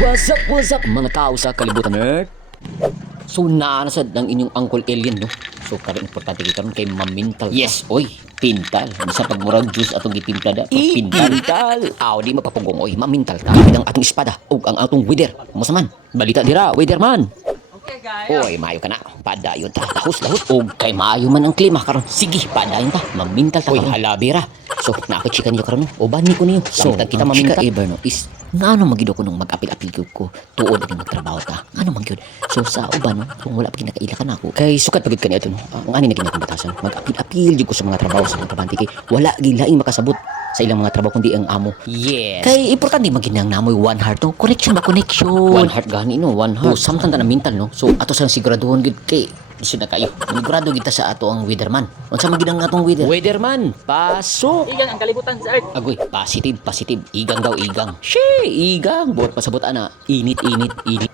What's up mga tao sa kalibutan nerd? So naanasad ng inyong Uncle Alien no? So karon importante karon kay mamintal ka. Yes, oy, pintal. Sa pagmurag juice atong gitimpla da. Pintal. Aw di mapapugong oy, mamintal ta. Ang atong espada ug ang atong wither. Musa man? Balita dira, wither man. Okay, guys. Oy, maayo ka na. Padayon ta. Lahos. Og kay maayo man ang klima karon. Sige, padayon ta. Mamintal ta. Oy, halabira. So, napachikan niyo karon no. Uban ni ko niyo. Samtang kita mamintal ever no is ngano magido ko nung mag-apil-apil ko tuod din magtrabaho ta. Ngano man gyud. So sa uban no, kung wala pa kinakaila ka nako. Kay sukat pagid kani ato no. Ang ani na kinakong batasan. Mag-apil-apil jud ko sa mga trabaho sa mga trabante kay wala gid laing makasabot sa ilang mga trabaho kundi ang amo. Yes. Kay importante maginang namoy one heart no. Connection ba connection. One heart gani no, one heart. So samtang na mental no. So ato sang siguraduhon gid kay isod na kayo. Manigurado kita sa ato ang weatherman. Unsa magidang atong weather? Weatherman, pasok. Iyan ang kalibutan sa Earth. Agoy, positive. Igang daw, igang. Igang. Buot pasabot ana. Init.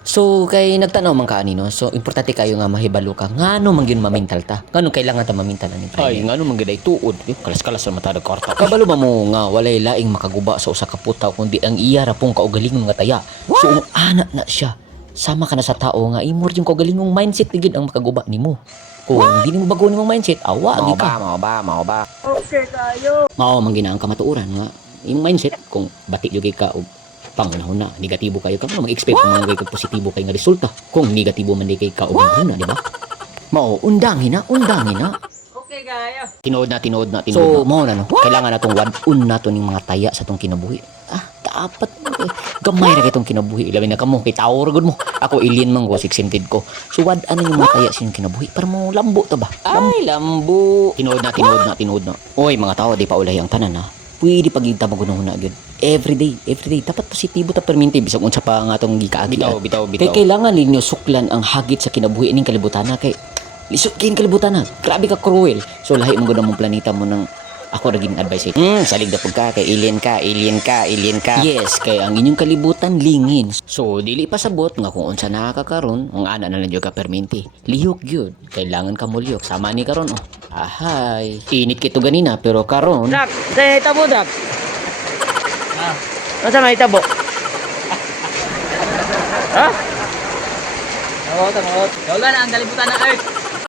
So, kay nagtanaw man ka ani no. So, importante kayo nga mahibalo ka. Ngano man gyud mamintal ta? Ngano kailangan ta mamintal ani? Ay, ngano man gyud ay tuod. Kalas-kalas ra mata kwarta. Kabalo mo nga walay laing makaguba sa usa ka putaw kundi ang iya ra pong kaugalingong nga taya. So, ang ana na siya. Sama ka na sa tao nga imor yung kaugalingong mindset gid ang makaguba nimo. Kung hindi mo bago nimong mindset, awa di ka. Mao ba. Okay, tayo. Mao man gina ang kamatuoran nga imong mindset kung bati jud ka og pangunahon na negatibo kayo ka mag-expect kung mga positibo kay nga resulta. Kung negatibo man di kay ka og na, di ba? Mao undangin na. Okay, guys. Tinood na. So mao na no. Kailangan natong wad-un nato ning mga taya sa tong kinabuhi. Dapat gamay ra kitong kinabuhi ilabi na kamo kay tao ra gud mo. Ako alien man ko sixented ko. So wad-an yung mga taya sin kinabuhi para mo lambo ta ba? Ay lambo. Tinood na. Oy mga tao di pa ulay ang tanan ha. Pwede pagita magunahuna gyud. Everyday dapat positibo ta permente bisag unsa pa nga atong gikaagi. Bitaw. Kay kailangan ninyo suklan ang hagit sa kinabuhi ning kalibutan na kay lisod kay kalibutan na. Grabe ka cruel. So lahi mo gud ang planeta mo nang ako naging advice salig na pagka kay alien ka. Yes, kay ang inyong kalibutan lingin. So dili pasabot nga kung unsa nakakaron, ang ana na lang ka permente. Lihok gyud, kailangan ka mulyok. Sama ni karon oh. Ahay, init kito ganina pero karon. Dak, sa itabo, Dak. Nasa may itabo? Ha? Tama. Wala na ang kalibutan ng Earth.